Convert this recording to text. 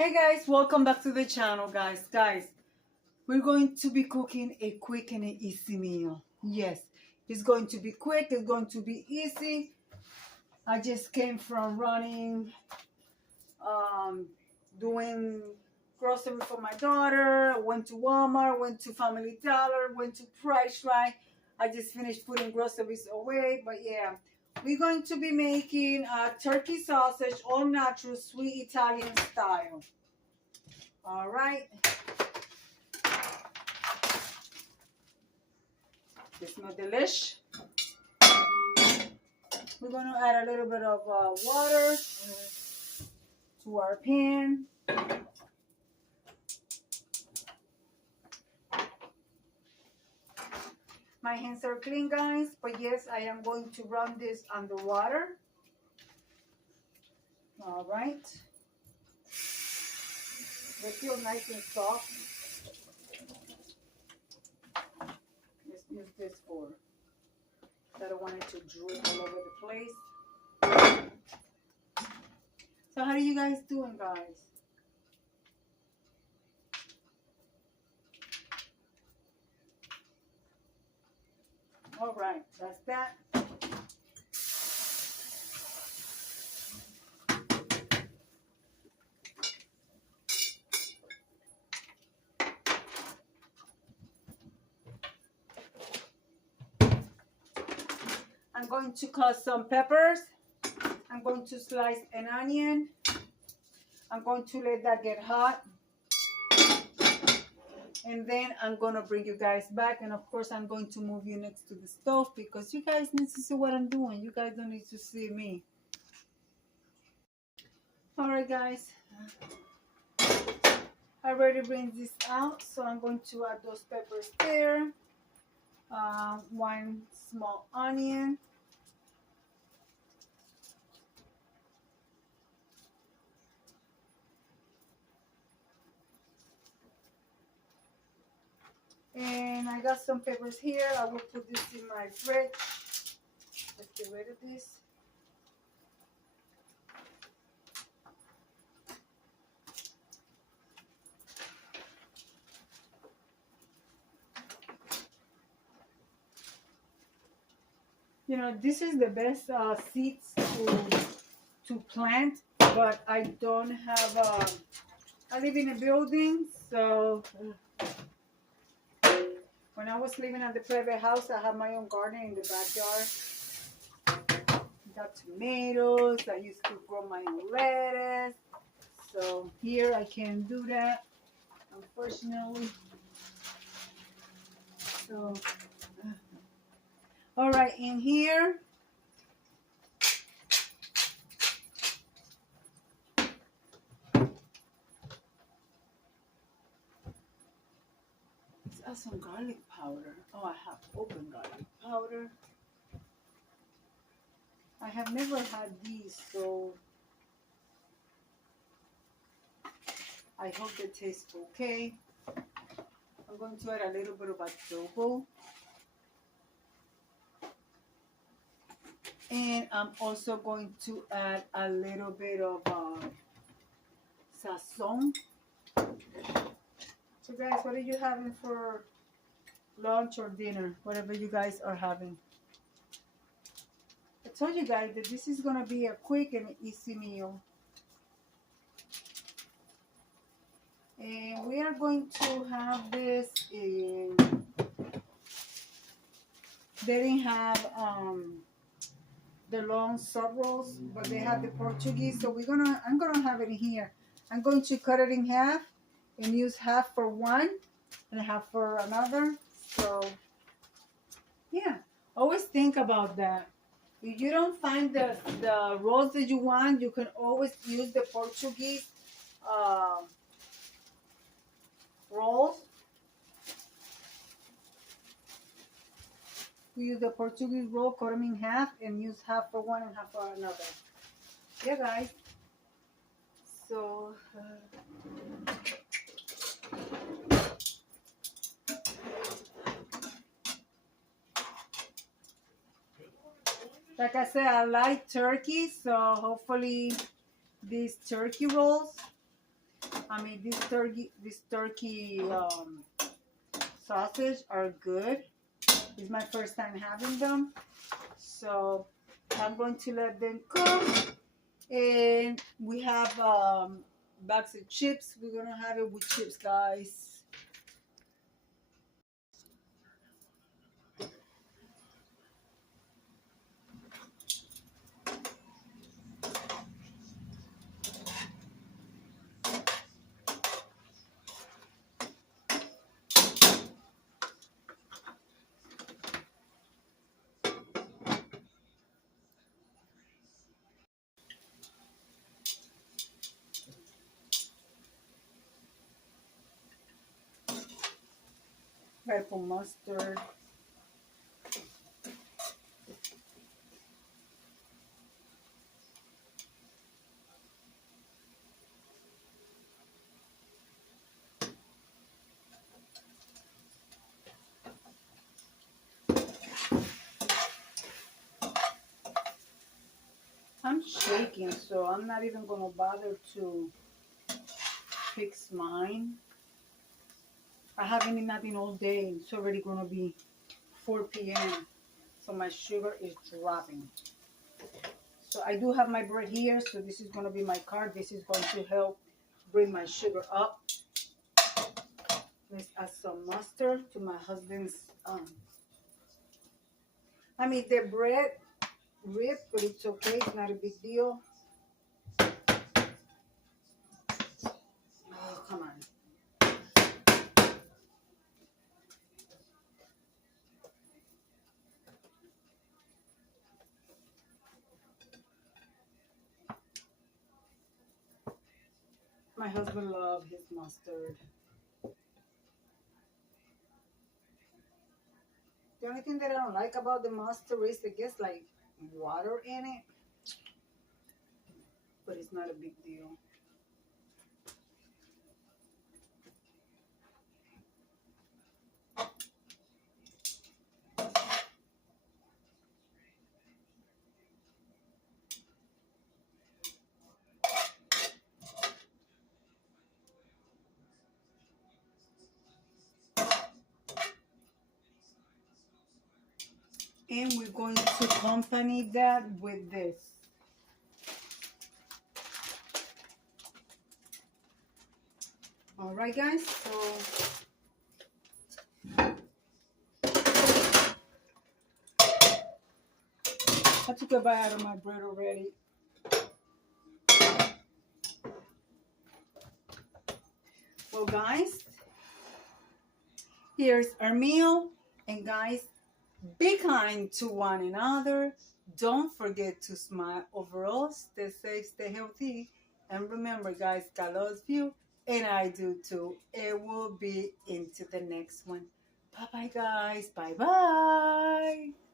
Hey guys, welcome back to the channel, guys. We're going to be cooking a quick and an easy meal. Yes, it's going to be quick, it's going to be easy. I just came from running, doing groceries for my daughter. I went to Walmart, went to Family Dollar, went to Price Right. I just finished putting groceries away, but yeah. We're going to be making a turkey sausage, all natural, sweet Italian style. All right. It smells delish. We're going to add a little bit of water to our pan. My hands are clean, guys, but yes, I am going to run this underwater. All right. They feel nice and soft. Let's use this for, I don't want it to drool all over the place. So how are you guys doing, guys? All right, that's that. I'm going to cut some peppers. I'm going to slice an onion. I'm going to let that get hot. And then I'm going to bring you guys back. And of course, I'm going to move you next to the stove because you guys need to see what I'm doing. You guys don't need to see me. All right, guys. I already bring this out. So I'm going to add those peppers there. One small onion. And I got some peppers here. I will put this in my fridge. Let's get rid of this. You know, this is the best seeds to plant, but I don't have, I live in a building, so when I was living at the private house, I have my own garden in the backyard. Got tomatoes. I used to grow my own lettuce. So here I can't do that, unfortunately. So, all right, in here, let's add some garlic powder. Oh, I have open garlic powder. I have never had these, so I hope they taste okay. I'm going to add a little bit of adobo. And I'm also going to add a little bit of sazon. So guys, what are you having for lunch or dinner? Whatever you guys are having. I told you guys that this is going to be a quick and easy meal. And we are going to have this in, they didn't have the long sub rolls, but they have the Portuguese. So I'm gonna have it in here. I'm going to cut it in half and use half for one and half for another. So yeah, always think about that. If you don't find the rolls that you want, you can always use the Portuguese rolls. We use the Portuguese roll, cut them in half, and use half for one and half for another. Yeah, guys. So, like I said, I like turkey, so hopefully these turkey rolls I mean, this turkey sausage are good. It's my first time having them, so I'm going to let them cook. And we have bags of chips. We're gonna have it with chips, guys. Purple mustard. I'm shaking, so I'm not even gonna bother to fix mine. I haven't eaten nothing all day. It's already gonna be 4 p.m. So my sugar is dropping. So I do have my bread here, so this is gonna be my card. This is going to help bring my sugar up. Let's add some mustard to my husband's. I mean, the bread ripped, but it's okay. It's not a big deal. Oh, come on. My husband loves his mustard. The only thing that I don't like about the mustard is it gets like water in it. But it's not a big deal. And we're going to accompany that with this. All right, guys, so I took a bite out of my bread already. Well, guys, here's our meal. And guys, be kind to one another. Don't forget to smile. Overall, stay safe, stay healthy. And remember, guys, God loves you. And I do too. It will be into the next one. Bye-bye, guys. Bye-bye.